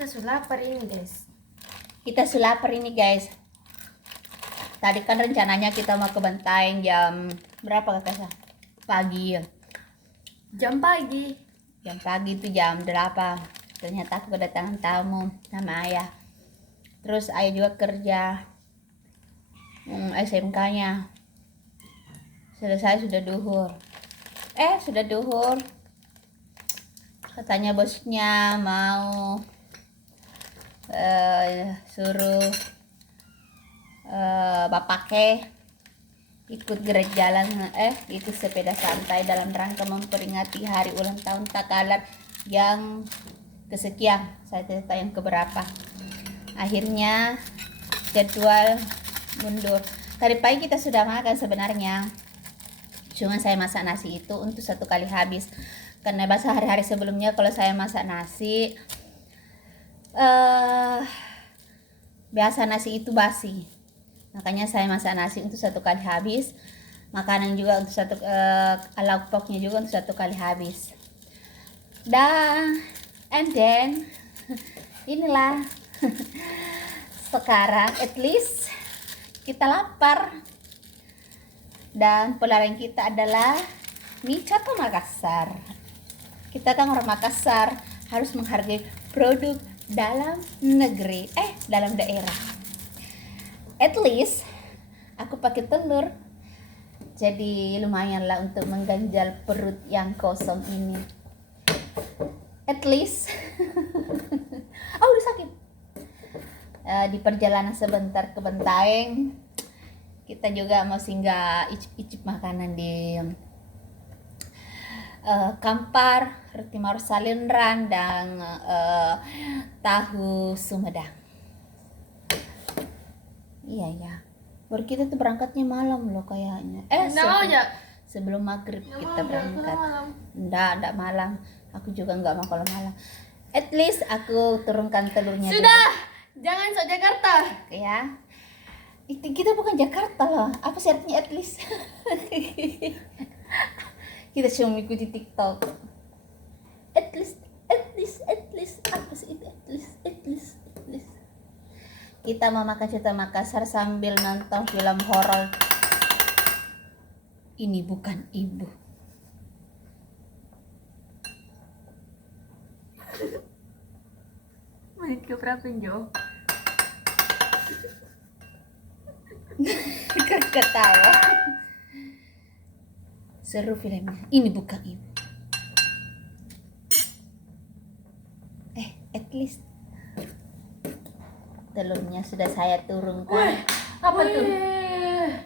Kita sudah lapar ini guys. Kita sudah lapar ini guys. Tadi kan rencananya kita mau ke Bantaeng jam berapa kakak? Pagi. Jam pagi. Jam pagi itu jam 8. Ternyata aku kedatangan tamu sama ayah. Terus ayah juga kerja SMK-nya. Selesai sudah duhur. Sudah duhur. Katanya bosnya mau suruh bapaknya ikut gerak jalan, ikut sepeda santai dalam rangka memperingati hari ulang tahun Takalar yang kesekian, saya tidak tahu yang keberapa. Akhirnya jadwal mundur. Tadi pagi kita sudah makan sebenarnya, cuma saya masak nasi itu untuk 1 kali habis. Karena biasa hari-hari sebelumnya kalau saya masak nasi, biasa nasi itu basi. Makanya saya masak nasi untuk 1 kali habis. Makanan juga untuk lauk pauknya juga untuk 1 kali habis. And then inilah sekarang at least kita lapar. Dan pelajaran kita adalah mie coto Makassar. Kita kan orang Makassar, harus menghargai produk dalam negeri, dalam daerah. At least aku pakai telur, jadi lumayan lah untuk mengganjal perut yang kosong ini. At least udah sakit. Di perjalanan sebentar ke Bantaeng, kita juga mau singgah icip-icip makanan di Kampar, roti Mawar Salinran, dan tahu Sumedang. Iya ya. Baru kita tuh berangkatnya malam loh kayaknya. Sebelum maghrib kita berangkat. Enggak malam. Aku juga enggak mau kalau malam. At least aku turunkan telurnya Sudah, dulu. jangan sok Jakarta. Ya. Kita bukan Jakarta loh. Apa sih artinya at least? Kita cuma mengikuti TikTok. At least. Apa sih itu at least? Kita mau makan coto Makassar sambil nonton film horor. Ini bukan ibu. Menit ke berapa Jo? Ketawa. Seru filmnya. Ini bukan ibu. At least telurnya sudah saya turunkan. Apa tuh?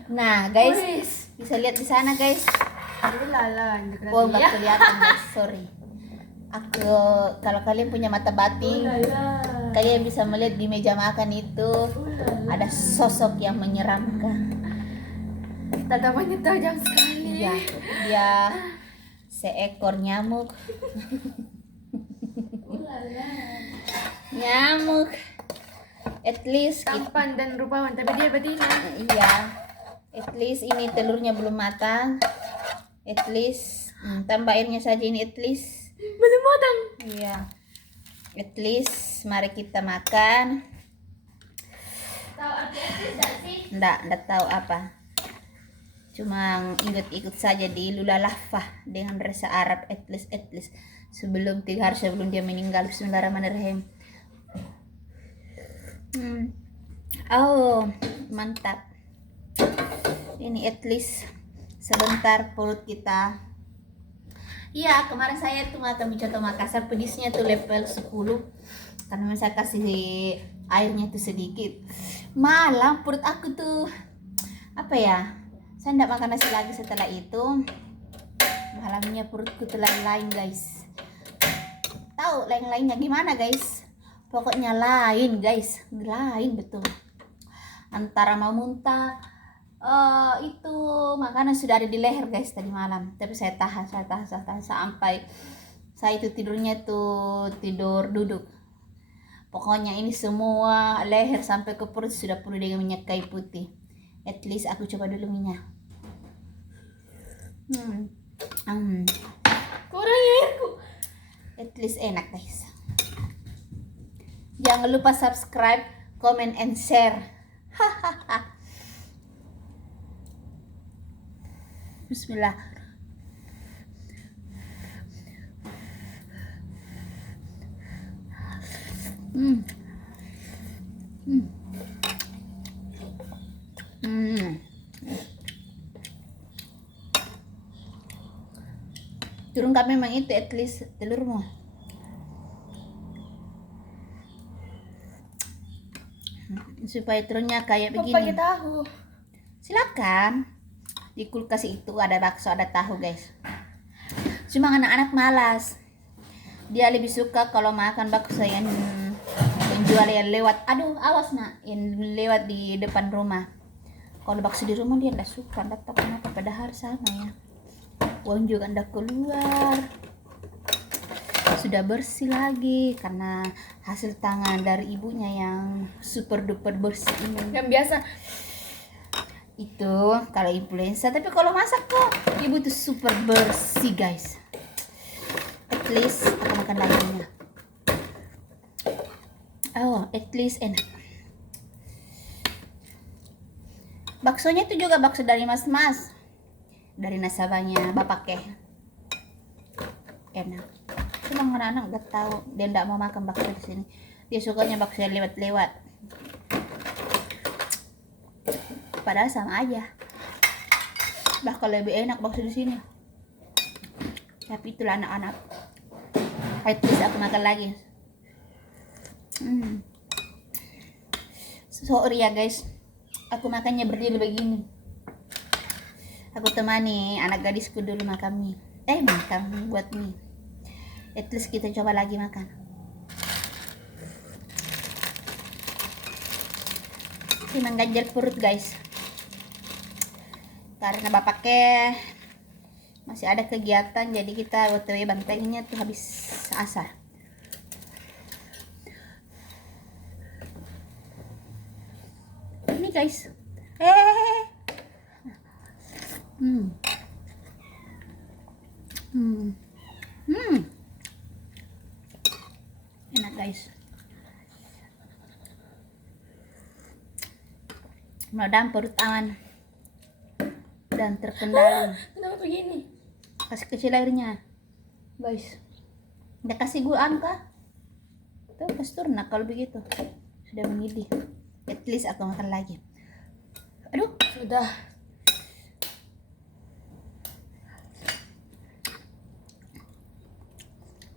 Nah guys, bisa lihat di sana guys. Nggak kelihatan guys, sorry. Kalau kalian punya mata batin, kalian bisa melihat di meja makan itu ada sosok yang menyeramkan. Tatapannya tajam sekali. Iya, dia seekor nyamuk. Nyamuk. At least tampan dan rupawan, tapi dia betina. Iya. At least ini telurnya belum matang. At least tambah airnya saja ini at least. Belum matang. Iya. At least mari kita makan. Tahu arti at least enggak sih? Enggak tahu apa. Cuma ikut saja di lulalafah dengan rasa Arab at least. Sebelum 3 hari sebelum dia meninggal. Bismillahirrahmanirrahim. Mantap. Ini at least sebentar perut kita. Iya, kemarin saya tuh makan mie coto Makassar, pedisnya tuh level 10. Karena saya kasih airnya tuh sedikit. Malam perut aku tuh apa ya? Saya enggak makan nasi lagi setelah itu. Malamnya perutku tuh lain guys. Tahu lain-lainnya gimana guys? Pokoknya lain guys, lain betul. Antara mau muntah, itu makanan sudah ada di leher guys tadi malam. Tapi saya tahan sampai saya itu tidurnya tuh tidur duduk. Pokoknya ini semua leher sampai ke perut sudah penuh dengan minyak kayu putih. At least aku coba dulu minyak. Kurang airku. At least enak guys. Jangan lupa subscribe, comment, and share. Hahaha. Bismillah. Hmm. Hmm. Hmm. Turun kami memang itu at least telurmu. Supaya turunnya kayak Apa begini. pakai tahu? Silakan. Di kulkas itu ada bakso, ada tahu, guys. Cuma anak-anak malas. Dia lebih suka kalau makan bakso yang penjual yang lewat. Aduh, awas nak, yang lewat di depan rumah. Kalau bakso di rumah dia tidak suka, tidak tahu kenapa. Padahal sama ya. Uang juga tidak keluar. Sudah bersih lagi karena hasil tangan dari ibunya yang super duper bersih ini. Yang biasa. Itu kalau influenza, tapi kalau masak kok ibu tuh super bersih, guys. At least aku makan laginya. Oh, at least enak. Baksonya itu juga bakso dari mas-mas, dari nasabahnya bapak Keh. Enak. Cuma anak-anak nggak tahu, dia nggak mau makan bakso di sini. Dia sukanya bakso yang lewat-lewat. Padahal sama aja. Bahkan lebih enak bakso di sini. Tapi itulah anak-anak. At least aku makan lagi. Sorry ya guys, aku makannya berdiri begini. Aku temani anak gadisku dulu makan mie. Makan buat mie. At least kita coba lagi makan. Ini mengganjal perut guys. Karena bapaknya masih ada kegiatan, jadi kita OTW bantengnya tuh habis asar. Ini guys. Enak guys. Mudah-mudahan perut aman dan terkendali. Kenapa begini? Kasih kecil airnya guys. Udah kasih gue angka tuh pastur. Nah kalau begitu sudah mendidih. At least aku makan lagi. Aduh, Sudah.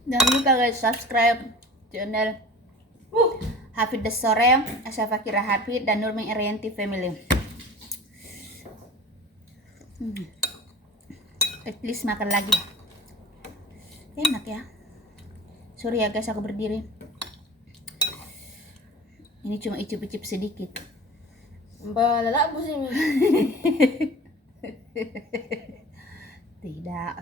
jangan lupa guys subscribe channel Hafid Sore, Asafakira Hafid, dan Nurming Arianti Family. At least makan lagi. Enak ya. Sorry ya guys, aku berdiri. Ini cuma icip-icip sedikit. Balak bus ini. Tidak.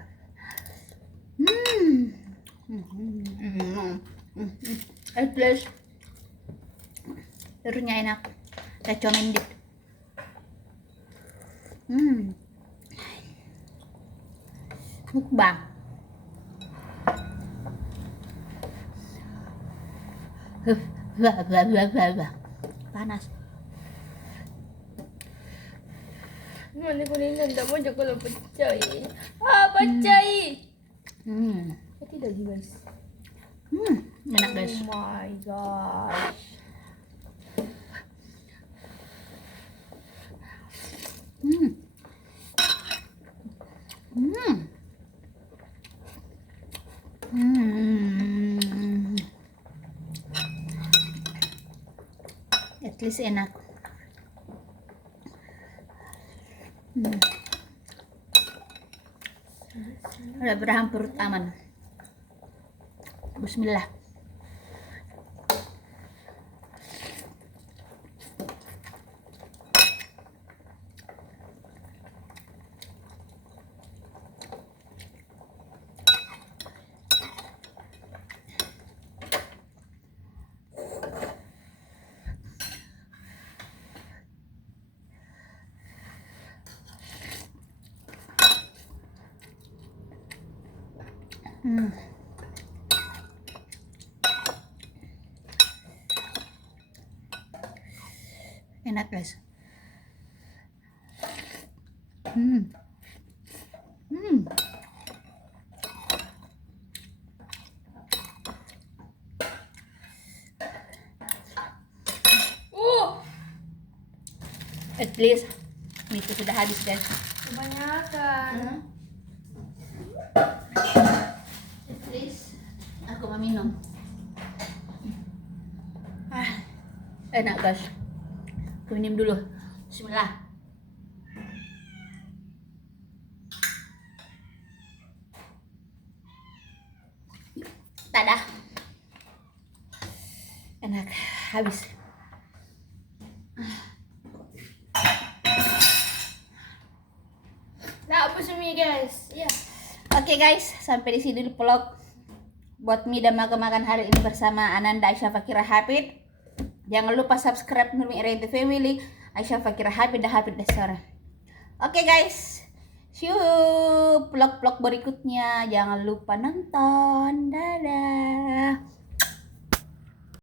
At least telurnya enak. Recommended. Mukbang. Panas. Mana kuningan tak mau jaga kalau pecah. Pecah. Tidak sih guys. Enak guys. Oh my gosh. At least enak. Udah berham perut aman. Bismillah. Enak guys. Hmm. Hmm. At least itu sudah habis guys. Kebanyakan. At least aku meminum. Enak guys. Aku minum dulu. Bismillah. Tadah. Enak. Habis. Nak apa sih guys? Ya. Oke guys, sampai di sini dulu vlog buat mie dan makan hari ini bersama Ananda Aisyah Fakira Hafid. Jangan lupa subscribe Nurmi Irainti Family, Aisyah Fakira Hafid dan Hafid Dasara. Oke guys, see you vlog-vlog berikutnya. Jangan lupa nonton. Dadah.